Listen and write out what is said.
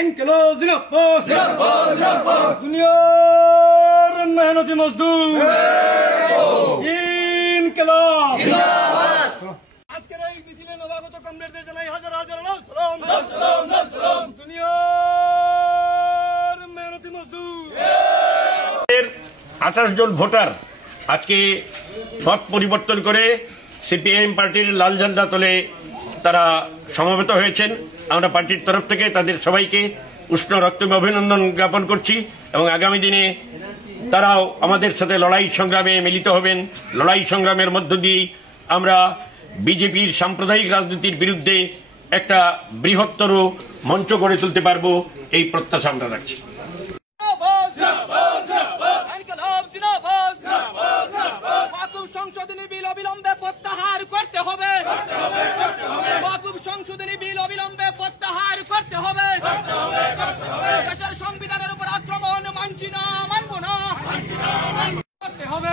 इनकलाब जिंदाबाद जिंदाबाद दुनियार मेहनती मजदूर इनकलाब जिंदाबाद আজকের এই মিছিলে নবাগত কমরেডদের জানাই হাজার হাজার সালাম সালাম দুনিয়ার মেহনতি মজদুর 28 জন ভোটার আজকে পথ পরিবর্তন করে সিপিআইএম পার্টির লাল ঝান্ডা তোলে তারা সমবেত হয়েছেন। আমরা পার্টির তরফ থেকে তাদের সবাইকে উষ্ণ রক্তম অভিনন্দন জ্ঞাপন করছি এবং আগামী দিনে তারাও আমাদের সাথে লড়াই সংগ্রামে মিলিত হবেন। লড়াই সংগ্রামের মধ্য দিয়ে আমরা বিজেপির সাম্প্রদায়িক রাজনীতির বিরুদ্ধে একটা বৃহত্তর মঞ্চ গড়ে তুলতে পারবো, এই প্রত্যাশা আমরা রাখছি। সংশোধনী বিল অবিলম্বে প্রত্যাহার করতে হবে, সংশোধনী বিল অবিলম্বে প্রত্যাহার করতে হবে। দেশের সংবিধানের উপর আক্রমণ মানছি না, মানব না, করতে হবে।